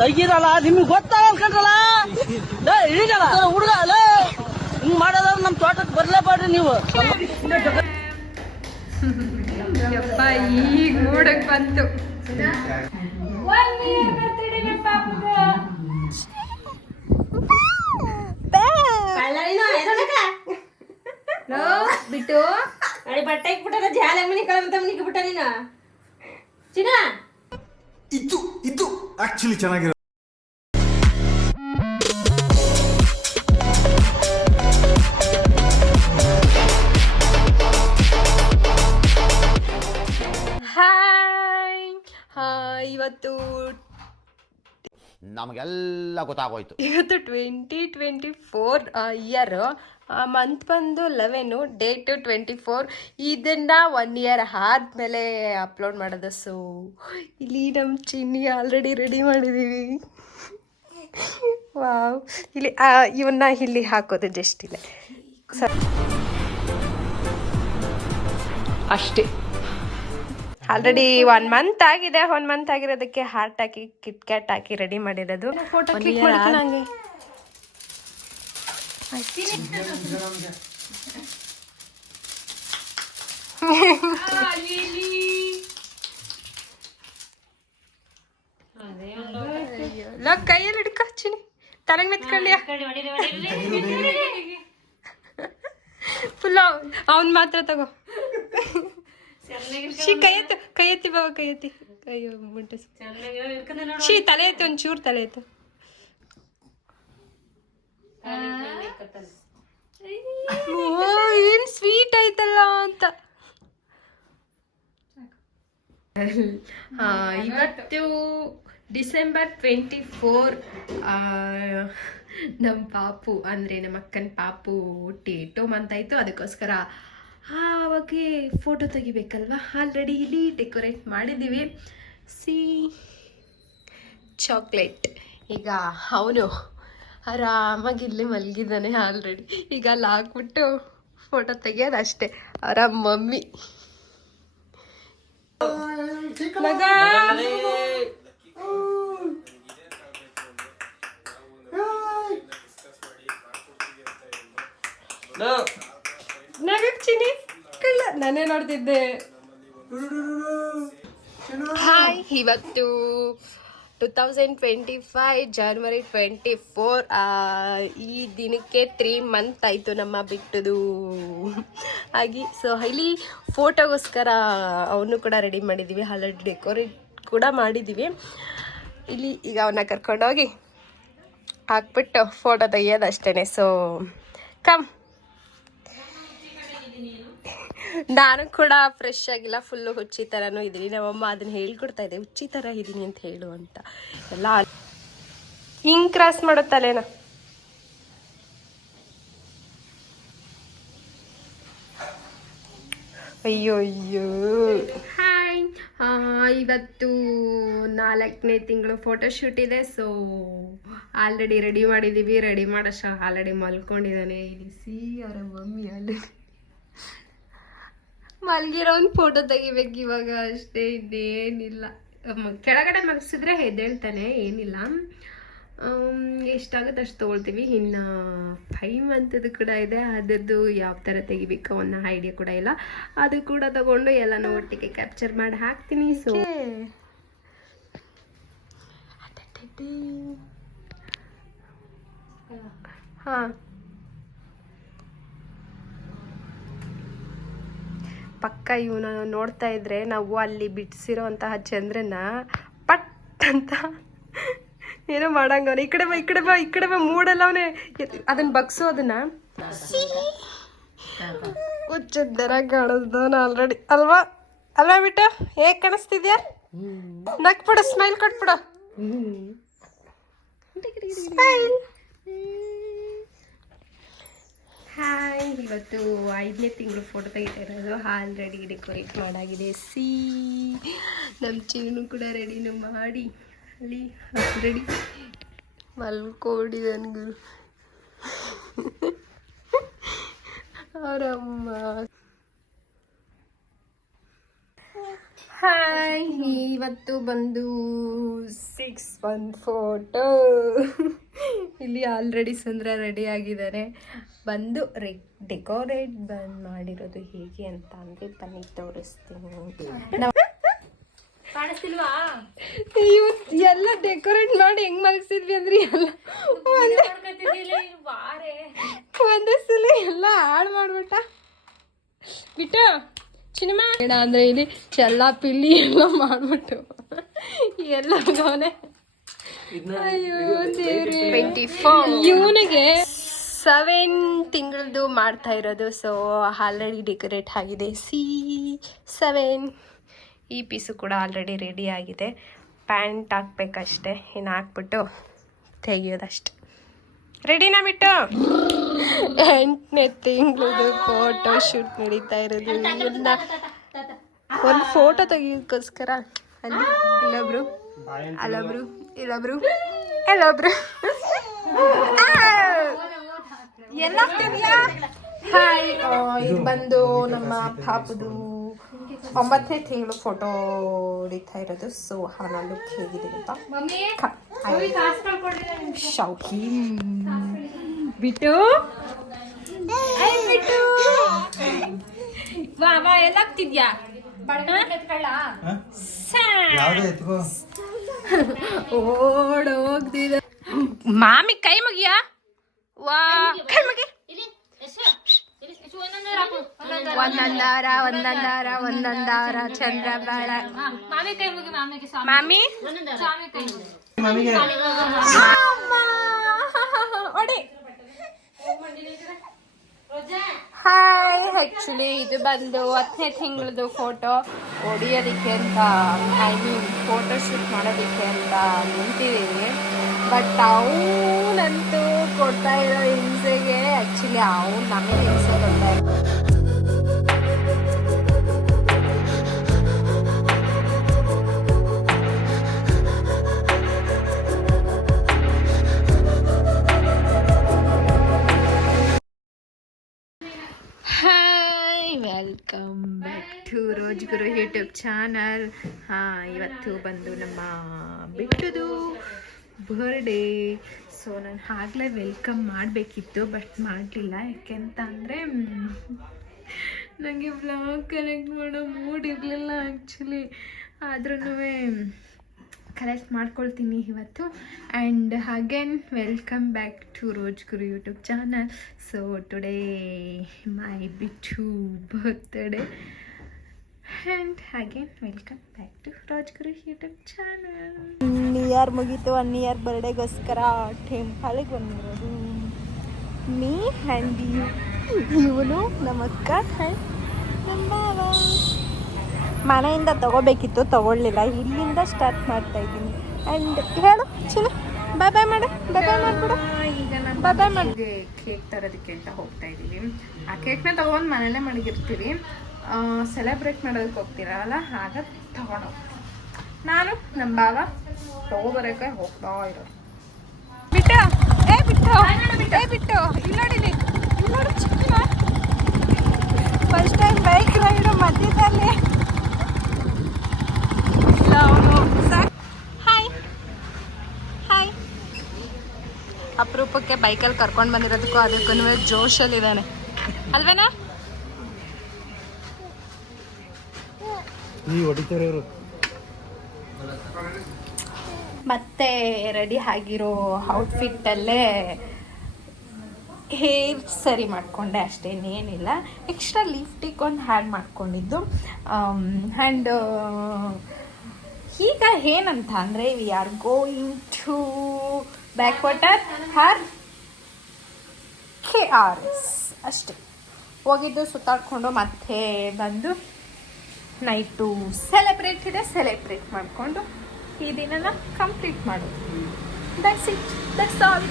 ತೆಗೀರಲ್ಲ, ನಿಮ್ಗೆ ಗೊತ್ತಾಗಲ್ಲ ಕಣ್ರಲ್ಲ, ಇಳಿಗಲ್ಲ ಹುಡುಗ ಅಲ್ಲ ಹಿಂಗ್ ಮಾಡೋದ್ರ ನಮ್ ತೋಟಕ್ಕೆ ಬರ್ಲೇಬೇಡ್ರಿ ನೀವು. ಯಪ್ಪ ಈಗ ನೋಡಕ್ ಬಂತು. ಬಿಟ್ಟು ಅಡಿ ಬಟ್ಟೆ ಇಕ್ಬಿಟ್ಟ ಜಾಲ ಮನಿ ಕಳಂತ ಮನಿಗೆ ಬಿಟ್ಟ ನೀನ ಚಿನ್ನ ಇದು ಆಕ್ಚುಲಿ ಚೆನ್ನಾಗಿರೋ. ಇವತ್ತು ನಮಗೆಲ್ಲ ಗೊತ್ತಾಗೋಯ್ತು. ಇವತ್ತು 2024 ಇಯರ್, ಮಂತ್ ಬಂದು 11, ಡೇಟ್ 24. ಇದನ್ನ 1 ಇಯರ್ ಆದ್ಮೇಲೆ ಅಪ್ಲೋಡ್ ಮಾಡೋದು. ಸೊ ಇಲ್ಲಿ ನಮ್ಮ ಚಿನ್ನಿ ಆಲ್ರೆಡಿ ರೆಡಿ ಮಾಡಿದ್ದೀವಿ. ವಾವ್, ಇಲ್ಲಿ ಇವನ್ನ ಇಲ್ಲಿ ಹಾಕೋದು ಜಸ್ಟ್ ಇಲ್ಲ ಅಷ್ಟೇ. ಆಲ್ರೆಡಿ 1 ಮಂತ್ ಆಗಿದೆ. 1 ಮಂತ್ ಆಗಿರೋದಕ್ಕೆ ಹಾರ್ಟ್ ಹಾಕಿ ಕಿಟ್ ಕ್ಯಾಟ್ ಹಾಕಿ ರೆಡಿ ಮಾಡಿರೋದು. ಫೋಟೋ ಕ್ಲಿಕ್ ಮಾಡ್ತೀನಿ ನಂಗೆ. ಕೈಯಲ್ಲಿ ಹಿಡ್ಕ ಚಿನಿ, ತಲೆಗೆ ಮೆತ್ಕೊಳ್ಳಿಯ ಫುಲ್. ಅವನ್ ಮಾತ್ರ ತಗೋ. ಕೈ ಎತ್ತಿ ಬಾಬಾ, ಕೈ ಎತ್ತಿ. ಅಯ್ಯೋ ಮುಟ್ಟೆ ಶೀ, ತಲೆ ಎತ್ತಿ, ಒಂಚೂರು ತಲೆ ಎತ್ತು. ಏನ್ ಸ್ವೀಟ್ ಆಯ್ತಲ್ಲ ಅಂತ. ಇವತ್ತು ಡಿಸೆಂಬರ್ 24. ನಮ್ಮ ಪಾಪು ಅಂದರೆ ನಮ್ಮ ಅಕ್ಕನ ಪಾಪು ಹುಟ್ಟಿ 2 ಮಂತ್ ಆಯಿತು. ಅದಕ್ಕೋಸ್ಕರ ಅವಾಗೆ ಫೋಟೋ ತೆಗಿಬೇಕಲ್ವ. ಆಲ್ರೆಡಿ ಇಲ್ಲಿ ಡೆಕೋರೇಟ್ ಮಾಡಿದ್ದೀವಿ. ಚಾಕ್ಲೇಟ್. ಈಗ ಅವನು ಆರಾಮಾಗಿ ಇಲ್ಲಿ ಮಲಗಿದ್ದಾನೆ ಆಲ್ರೆಡಿ. ಈಗ ಅಲ್ಲಿ ಹಾಕ್ಬಿಟ್ಟು ಫೋಟೋ ತೆಗಿಯೋದು ಅಷ್ಟೇ. ಅವರ ಮಮ್ಮಿ ಮಗ ಚಿನಿ ಕಳ್ಳ, ನಾನೇ ನೋಡ್ತಿದ್ದೆ. ಹಾಯ್, ಇವತ್ತು 2025 ಜನವರಿ 24. ಈ ದಿನಕ್ಕೆ 3 ಮಂತ್ ಆಯಿತು ನಮ್ಮ ಬಿಟ್ಟದು ಆಗಿ. ಸೊ ಇಲ್ಲಿ ಫೋಟೋಗೋಸ್ಕರ ಅವನು ಕೂಡ ರೆಡಿ ಮಾಡಿದ್ದೀವಿ. ಆಲ್ರೆಡಿ ಡೆಕೋರೇಟ್ ಕೂಡ ಮಾಡಿದ್ದೀವಿ. ಇಲ್ಲಿ ಈಗ ಅವನ್ನ ಕರ್ಕೊಂಡೋಗಿ ಹಾಕ್ಬಿಟ್ಟು ಫೋಟೋ ತೆಗಿಯೋದು ಅಷ್ಟೇ. So come. ನಾನು ಕೂಡ ಫ್ರೆಶ್ ಆಗಿಲ್ಲ, ಫುಲ್ಲು ಹುಚ್ಚಿ ಥರನೂ ಇದ್ದೀನಿ. ನಮ್ಮಮ್ಮ ಅದನ್ನ ಹೇಳ್ಕೊಡ್ತಾ ಇದೆ, ಹುಚ್ಚಿ ಥರ ಇದ್ದೀನಿ ಅಂತ ಹೇಳು ಅಂತ. ಎಲ್ಲ ಹಿಂಗೆ ಕ್ರಾಸ್ ಮಾಡೋ ತಲೆನ. ಅಯ್ಯೋ ಅಯ್ಯೋ. ಹಾಯ್, ಇವತ್ತು 4ನೇ ತಿಂಗಳು ಫೋಟೋಶೂಟ್ ಇದೆ. ಸೊ ಆಲ್ರೆಡಿ ರೆಡಿ ಮಾಡಿದ್ದೀವಿ. ರೆಡಿ ಮಾಡೋಷ್ಟು ಆಲ್ರೆಡಿ ಮಲ್ಕೊಂಡಿದ್ದಾನೆ. ಇಲ್ಲಿ ಅವರ ಮಮ್ಮಿ ಅಲ್ಲಿ ಮಲ್ಗಿರೋ ಒಂದು ಫೋಟೋ ತೆಗಿಬೇಕು ಇವಾಗ ಅಷ್ಟೇ, ಇನ್ನೇನಿಲ್ಲ. ಕೆಳಗಡೆ ಮಲಗಿಸಿದ್ರೆ ಎದ್ದೇಳ್ತಾನೆ, ಏನಿಲ್ಲ. ಎಷ್ಟಾಗುತ್ತೆ ಅಷ್ಟು ತೊಗೊಳ್ತೀವಿ. ಇನ್ನು 5 ಮಂತದ್ದು ಕೂಡ ಇದೆ. ಅದರದ್ದು ಯಾವ ಥರ ತೆಗಿಬೇಕು ಅನ್ನೋ ಐಡಿಯಾ ಕೂಡ ಇಲ್ಲ. ಅದು ಕೂಡ ತಗೊಂಡು ಎಲ್ಲನೂ ಒಟ್ಟಿಗೆ ಕ್ಯಾಪ್ಚರ್ ಮಾಡಿ ಹಾಕ್ತೀನಿ. ಸೊ ಹಾಂ, ಪಕ್ಕ ಇವನ ನೋಡ್ತಾ ಇದ್ರೆ ನಾವು ಅಲ್ಲಿ ಬಿಡಿಸಿರೋಂತಹ ಚಂದ್ರನ ಪಟ್ ಅಂತ ಏನೋ ಮಾಡಂಗವನ. ಈ ಕಡೆ ಬಾ, ಈ ಕಡೆ ಬಾ, ಈ ಕಡೆ ಬಾ, ಮೂಡಲ್ಲ ಅವನೇ. ಅದನ್ನ ಬಗ್ಸು, ಅದನ್ನ ಹುಚ್ಚದ್ದರ ಕಾಣಿಸ್ದವನ ಆಲ್ರೆಡಿ. ಅಲ್ವಾ ಅಲ್ವಾ ಬಿಟ್ಟ? ಹೇಗೆ ಕಾಣಿಸ್ತಿದ್ಯಾ? ನಕ್ಬಿಡು, ಸ್ಮೈಲ್ ಕೊಟ್ಬಿಡು. ಸ್ಮೈಲ್. ಹಾಯ್, ಇವತ್ತು 5ನೇ ತಿಂಗಳು ಫೋಟೋ ತೆಗಿತಾ ಇರೋದು. ಆಲ್ರೆಡಿ ಡೆಕೋರೇಟ್ ಮಾಡಾಗಿದೆ. ನಮ್ಮ ಚಿನ್ನು ಕೂಡ ರೆಡಿನೂ ಮಾಡಿ ಅಲ್ಲಿ ಆಲ್ರೆಡಿ ಮಲ್ಕೊಂಡಿದನ್ಗು ಅವರಮ್ಮ. ಹಾಯ್, ಇವತ್ತು ಬಂದು 6-1 ಫೋಟೋ. ಇಲ್ಲಿ ಆಲ್ರೆಡಿ ಸುಂದರ ರೆಡಿ ಆಗಿದ್ದಾರೆ. ಬಂದು ಡೆಕೋರೇಟ್ ಮಾಡಿರೋದು ಹೇಗೆ ಅಂತ ಅಂದರೆ ಬನ್ನಿ ತೋರಿಸ್ತೀನಿ. ಕಾಣಿಸ್ತಿಲ್ವಾ? ಇವತ್ತು ಎಲ್ಲ ಡೆಕೋರೇಟ್ ಮಾಡಿ ಹೆಂಗ್ ಮಲಗಿಸಿದ್ವಿ ಅಂದ್ರೆ ಎಲ್ಲ ಒಂದೇ ಸಲ ಎಲ್ಲ ಹಾಳು ಮಾಡ್ಬಿಟ್ಟ ಬಿಟ್ಟು ಸಿನಿಮಾ ಅಂದ್ರೆ ಇಲ್ಲಿ ಚೆಲ್ಲ ಪಿಲ್ಲಿ ಎಲ್ಲ ಮಾಡ್ಬಿಟ್ಟು ಎಲ್ಲ ಇವನಿಗೆ 7 ತಿಂಗಳದು ಮಾಡ್ತಾ ಇರೋದು. ಸೊ ಆಲ್ರೆಡಿ ಡೆಕೋರೇಟ್ ಆಗಿದೆ. 7 ಈ ಪೀಸು ಕೂಡ ಆಲ್ರೆಡಿ ರೆಡಿ ಆಗಿದೆ. ಪ್ಯಾಂಟ್ ಹಾಕ್ಬೇಕಷ್ಟೆ, ಇನ್ನು ಹಾಕ್ಬಿಟ್ಟು ತೆಗಿಯೋದಷ್ಟೆ. ರೆಡಿನಾ ಬಿಟ್ಟು 8ನೇ ತಿಂಗಳದು ಫೋಟೋ ಶೂಟ್ ನಡೀತಾ ಇರೋದು. ಎಲ್ಲ ಒಂದು ಫೋಟೋ ತೆಗಿಯೋಕ್ಕೋಸ್ಕರ ಅಲ್ಲಿ ಇಲ್ಲೊಬ್ರು ಇಲ್ಲೊಬ್ರು ಎಲ್ಲ ಹಾಯ್. ಇದು ಬಂದು ನಮ್ಮ ಪಾಪದು 9ನೇ ತಿಂಗಳು ಫೋಟೋ ಹೊಡಿತಾ ಇರೋದು. ಸೊ ಅವನ ಲುಕ್ ಹೇಗಿದೆ ಅಂತ ಶೌಕಿ ಬಿಟ್ಟು ಎಲ್ಲ ಆಗ್ತಿದ್ಯಾ? ಓಡೋಗ್ತಿದೆ ಮಾಮಿ. ಕೈ ಮುಗಿಯಾ? ವಾ ಕೈ ಮುಗಿ. ಒಂದೊಂದಾರ ಚಂದ್ರ ಬಾಳ ಮಾಮಿ ಹಾಯ್. ಆ್ಯಕ್ಚುಲಿ ಇದು ಬಂದು 10ನೇ ತಿಂಗಳದು ಫೋಟೋ ಹೊಡಿಯೋದಕ್ಕೆ ಅಂತ, ಐ ಮೀನ್ ಫೋಟೋ ಶೂಟ್ ಮಾಡೋದಕ್ಕೆ ಅಂತ ನಿಂತಿದ್ದೀವಿ. ಬಟ್ ಅವನಂತೂ ಕೊಡ್ತಾ ಇರೋ ಹಿಂಸೆಗೆ ಆ್ಯಕ್ಚುಲಿ ಅವ್ನು ನಮಗೆ ಹಿಂಸೆ ಕೊಡ್ತಾ ಇರೋ. Welcome back to Roj Guru YouTube channel. ಇವತ್ತು ಬಂದು ನಮ್ಮ ಬಿಟ್ಟುದು ಬರ್ಡೇ. ಸೊ ನಾನು ಆಗಲೇ ವೆಲ್ಕಮ್ ಮಾಡಬೇಕಿತ್ತು, ಬಟ್ ಮಾಡಲಿಲ್ಲ. ಯಾಕೆಂತ ಅಂದರೆ ನನಗೆ ವ್ಲಾಗ್ ಕನೆಕ್ಟ್ ಮಾಡೋ ಮೂಡ್ ಇರಲಿಲ್ಲ ಆ್ಯಕ್ಚುಲಿ. ಆದ್ರೂ ಕಲೆಕ್ಟ್ ಮಾಡ್ಕೊಳ್ತೀನಿ ಇವತ್ತು. And again welcome back to Roj Guru YouTube channel. So today my ಬಿಟ್ಟು birthday and again welcome back to Roj Guru YouTube channel. 1 year ಮುಗೀತು. 1 ಇಯರ್ ಬರ್ಡೇಗೋಸ್ಕರ ಟೆಂಪಲ್ಗೆ ಬಂದಿರೋದು ಮೀ ಆ್ಯಂಡ್ ಇವನು ನಮ್ಮ ಅಕ್ಕ ಆ್ಯಂಡ್ ನಮ್ಮ ಬಾವ. ಮನೆಯಿಂದ ತೊಗೋಬೇಕಿತ್ತು, ತೊಗೊಳ್ಳಿಲ್ಲ. ಇಲ್ಲಿಂದ ಸ್ಟಾರ್ಟ್ ಮಾಡ್ತಾ ಇದ್ದೀನಿ. ಆ್ಯಂಡ್ ಹೇಳು ಚಿನ್ನ ಬಾಯ್ ಬಾಯ್ ಮಾಡು, ಬಾಯ್ ಬಾಯ್ ಮಾಡಿಬಿಡು. ಈಗ ನಾನು ಬಾಯ್ ಮಾಡಿದೆ ಕೇಕ್ ತರೋದಕ್ಕೆ ಅಂತ ಹೋಗ್ತಾ ಇದ್ದೀವಿ. ಆ ಕೇಕ್ನ ತೊಗೊಂಡು ಮನೆಯಲ್ಲೇ ಮಡಗಿರ್ತೀವಿ. ಸೆಲೆಬ್ರೇಟ್ ಮಾಡೋದಕ್ಕೆ ಹೋಗ್ತೀರಲ್ಲ, ಆಗ ತೊಗೊಂಡು ಹೋಗ್ತೀವಿ. ನಾನು ನಮ್ಮ ಬಾವ ತೊಗೊಬರೋಕ್ಕೆ ಹೋಗ್ತಾ ಇರೋದು. ಬಿಟ್ಟು ಬಿಟ್ಟು ಇಲ್ಲಿ ನೋಡಿಲಿ, ನೋಡಿ ಚಿಕ್ಕ ಫಸ್ಟ್ ಟೈಮ್ ಬೈಕ್ ರೈಡು ಮಧ್ಯದಲ್ಲಿ. ಹಾಯ್. ಅಪರೂಪಕ್ಕೆ ಬೈಕಲ್ಲಿ ಕರ್ಕೊಂಡು ಬಂದಿರೋದಕ್ಕೂ ಅದಕ್ಕೂ ಜೋಶಲ್ಲಿದ್ದಾನೆ ಅಲ್ವೇನಾ? ಮತ್ತೆ ರೆಡಿ ಆಗಿರೋ ಔಟ್ಫಿಟ್ಟಲ್ಲೇ ಹೇರ್ ಸರಿ ಮಾಡಿಕೊಂಡೆ, ಅಷ್ಟೇನೇನಿಲ್ಲ. ಎಕ್ಸ್ಟ್ರಾ ಲಿಫ್ಟಿಗೆ ಒಂದು ಹ್ಯಾಡ್ ಮಾಡ್ಕೊಂಡಿದ್ದು. ಆ್ಯಂಡ್ ಈಗ ಏನಂತ ಅಂದರೆ we are going to backwater KRS ಅಷ್ಟೇ. ಹೋಗಿದ್ದು ಸುತ್ತಾಡ್ಕೊಂಡು ಮತ್ತೆ ಬಂದು ನೈಟು ಸೆಲೆಬ್ರೇಟ್ ಇದೆ, ಸೆಲೆಬ್ರೇಟ್ ಮಾಡಿಕೊಂಡು ಈ ದಿನನ ಕಂಪ್ಲೀಟ್ ಮಾಡೋದು. That's it, that's all.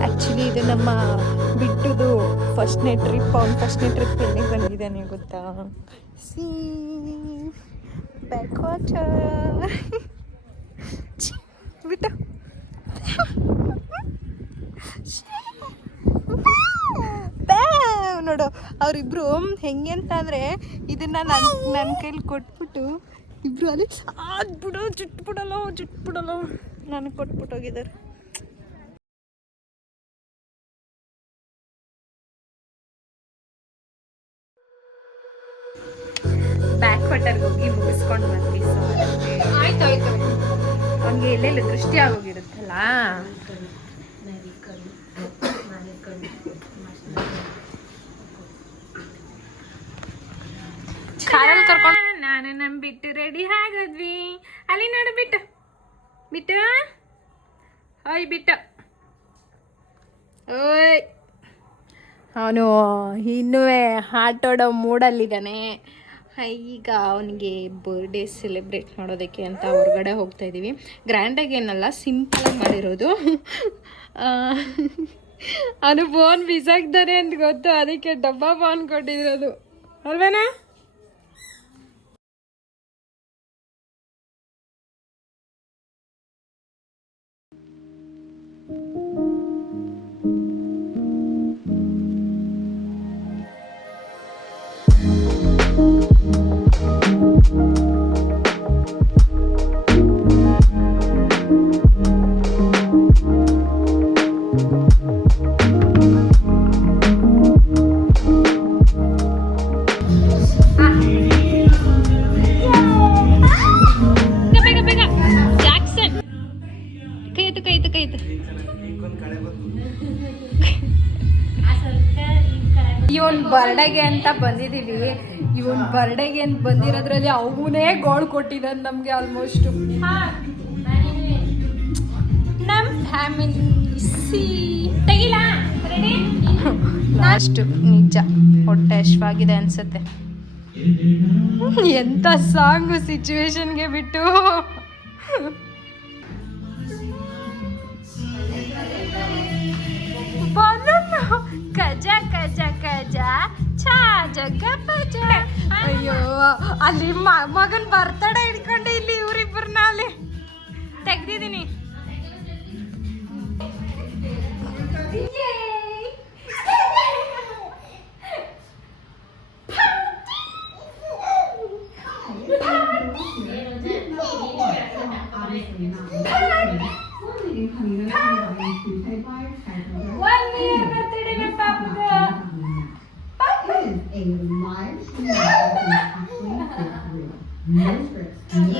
Actually ಇದು ನಮ್ಮ ಬಿಟ್ಟುದು ಫಸ್ಟ್ನೇ ಟ್ರಿಪ್. ಅವ್ನು ಫಸ್ಟ್ನೇ ಟ್ರಿಪ್ ಎಲ್ಲಿಗೆ ಬಂದಿದ್ದಾನೆ ಗೊತ್ತಾ? ಬ್ಯಾಕ್ ವಾಟರ್ ಬಿಟ್ಟು ನೋಡು ಅವರಿಬ್ರು ಹೆಂಗೆ ಅಂತ ಅಂದರೆ ಇದನ್ನ ನನ್ನ ಕೈಲಿ ಕೊಟ್ಬಿಟ್ಟು ಇಬ್ರು ಅಲ್ಲಿ ಬಿಡು ಜುಟ್ಬಿಡಲ್ಲ ನನಗೆ ಕೊಟ್ಬಿಟ್ಟು ಹೋಗಿದ್ದಾರೆ. ಬ್ಯಾಕ್ ವಾಟರ್ಗೆ ಹೋಗಿ ಮುಗಿಸ್ಕೊಂಡು ಬಂದ್ವಿ. ಸೊ ಆಯ್ತು ಅವ್ನಿಗೆ ಎಲ್ಲೆಲ್ಲ ದೃಷ್ಟಿ ಆಗೋಗಿರುತ್ತಲ್ಲ. ಕಾರಲ್ಲಿ ಕರ್ಕೊಂಡು ನಾನು ನಮ್ಮ ಬಿಟ್ಟು ರೆಡಿ ಆಗೋದ್ವಿ. ಅಲ್ಲಿ ನೋಡು ಬಿಟ್ಟು ಓಯ್ ಬಿಟ್ಟು ಓಯ್ ಅವನು ಇನ್ನೂ ಆಟೋಡೋ ಮೂಡಲ್ಲಿದ್ದಾನೆ. ಈಗ ಅವನಿಗೆ ಬರ್ಡೇ ಸೆಲೆಬ್ರೇಟ್ ಮಾಡೋದಕ್ಕೆ ಅಂತ ಹೊರಗಡೆ ಹೋಗ್ತಾ ಇದ್ದೀವಿ. ಗ್ರ್ಯಾಂಡಾಗಿ ಏನಲ್ಲ, ಸಿಂಪಲಾಗಿ ಮಾಡಿರೋದು. ಅವನು ಫೋನ್ ಬಿಸಾಕ್ತಾನೆ ಅಂತ ಗೊತ್ತು, ಅದಕ್ಕೆ ಡಬ್ಬ ಫೋನ್ ಕೊಟ್ಟಿರೋದು ಅಲ್ವೇನಾ? ಇವನ್ ಬರ್ಡೇಗೆ ಅಂತ ಬಂದಿದ್ದೀವಿ. ಇವನ್ ಬರ್ಡೇಗೆ ಅಂತ ಬಂದಿರೋದ್ರಲ್ಲಿ ಅವನೇ ಗೋಳ್ ಕೊಟ್ಟಿದ್ದಾನೆ ನಮ್ಗೆ. ಆಲ್ಮೋಸ್ಟ್ ನಮ್ ಫ್ಯಾಮಿಲಿ ಲಾಸ್ಟ್ ನಿಜ ಹೊಟ್ಟೆ ಹಶ್ವಾಗಿದೆ ಅನ್ಸುತ್ತೆ. ಎಂತ ಸಾಂಗು ಸಿಚುವೇಶನ್ಗೆ ಬಿಟ್ಟು ಕಜ ಕಜ ಕಜ ಛಾ ಜಗ ಪಜ. ಅಯ್ಯೋ ಅಲ್ಲಿ ಮಗನ್ ಬರ್ತಡೇ ಹಿಡ್ಕೊಂಡು ಇಲ್ಲಿ ಇವ್ರಿಬ್ಬರನ್ನ ಅಲ್ಲಿ ತೆಗ್ದಿದ್ದೀನಿ.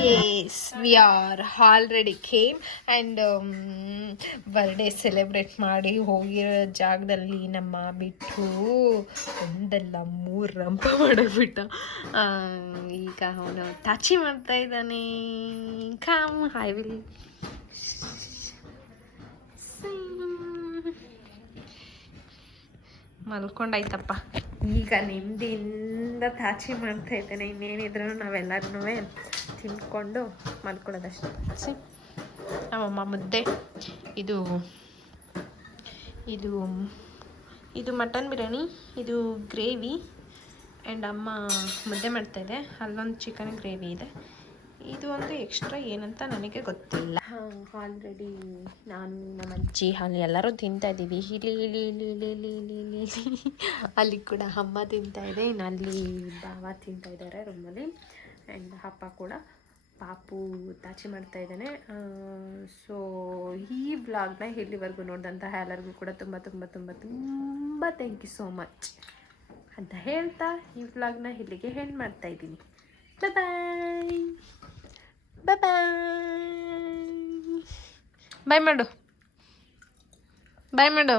Yes, we are already came and birthday celebrate ಮಾಡಿ ಹೋಗಿರೋ ಜಾಗದಲ್ಲಿ ನಮ್ಮ ಬಿಟ್ಟು ಒಂದಲ್ಲ 3 ರಂಪ ಮಾಡಿಬಿಟ್ಟ. ಈಗ ಅವನು ತಾಚಿ ಮಾಡ್ತಾ ಇದ್ದಾನೆ. ಕಮ್ ಐ ವಿಲ್ ಮಲ್ಕೊಂಡಾಯ್ತಪ್ಪ. ಈಗ ನೆಮ್ಮದಿಯಿಂದ ತಾಚಿ ಮಾಡ್ತಾ ಇದ್ದೇನೆ. ಇನ್ನೇನಿದ್ರು ನಾವೆಲ್ಲರೂ ತಿನ್ಕೊಂಡು ಮಲ್ಕೊಳ್ಳೋದಷ್ಟೇ. ನಮ್ಮಮ್ಮ ಮುದ್ದೆ, ಇದು ಇದು ಇದು ಮಟನ್ ಬಿರಿಯಾನಿ, ಇದು ಗ್ರೇವಿ ಆ್ಯಂಡ್ ಅಮ್ಮ ಮುದ್ದೆ ಮಾಡ್ತಾಯಿದೆ. ಅಲ್ಲೊಂದು ಚಿಕನ್ ಗ್ರೇವಿ ಇದೆ. ಇದು ಒಂದು ಎಕ್ಸ್ಟ್ರಾ ಏನಂತ ನನಗೆ ಗೊತ್ತಿಲ್ಲ. ಆಲ್ರೆಡಿ ನಾನು ನಮ್ಮ ಅಜ್ಜಿ ಅಲ್ಲಿ ಎಲ್ಲರೂ ತಿಂತಾಯಿದ್ದೀವಿ. ಇಲ್ಲಿ ಅಲ್ಲಿ ಕೂಡ ಅಮ್ಮ ತಿಂತಾಯಿದೆ. ಇನ್ನು ಅಲ್ಲಿ ಬಾವ ತಿಂತಾಯಿದ್ದಾರೆ ರೂಮಲ್ಲಿ. ಆ್ಯಂಡ್ ಅಪ್ಪ ಕೂಡ ಪಾಪು ತಾಚಿ ಮಾಡ್ತಾ ಇದ್ದಾನೆ. ಸೊ ಈ ವ್ಲಾಗ್ನ ಇಲ್ಲಿವರೆಗೂ ನೋಡಿದಂತಹ ಎಲ್ಲರಿಗೂ ಕೂಡ ತುಂಬ ತುಂಬ ತುಂಬ ತುಂಬ ಥ್ಯಾಂಕ್ ಯು ಸೋ ಮಚ್ ಅಂತ ಹೇಳ್ತಾ ಈ ವ್ಲಾಗ್ನ ಇಲ್ಲಿಗೆ ಹೆಣ್ಣು ಮಾಡ್ತಾಯಿದ್ದೀನಿ. ಬಾಯ್ ಬಾಯ್ ಬಾಯ್ ಬಾಯ್ ಮಾಡು.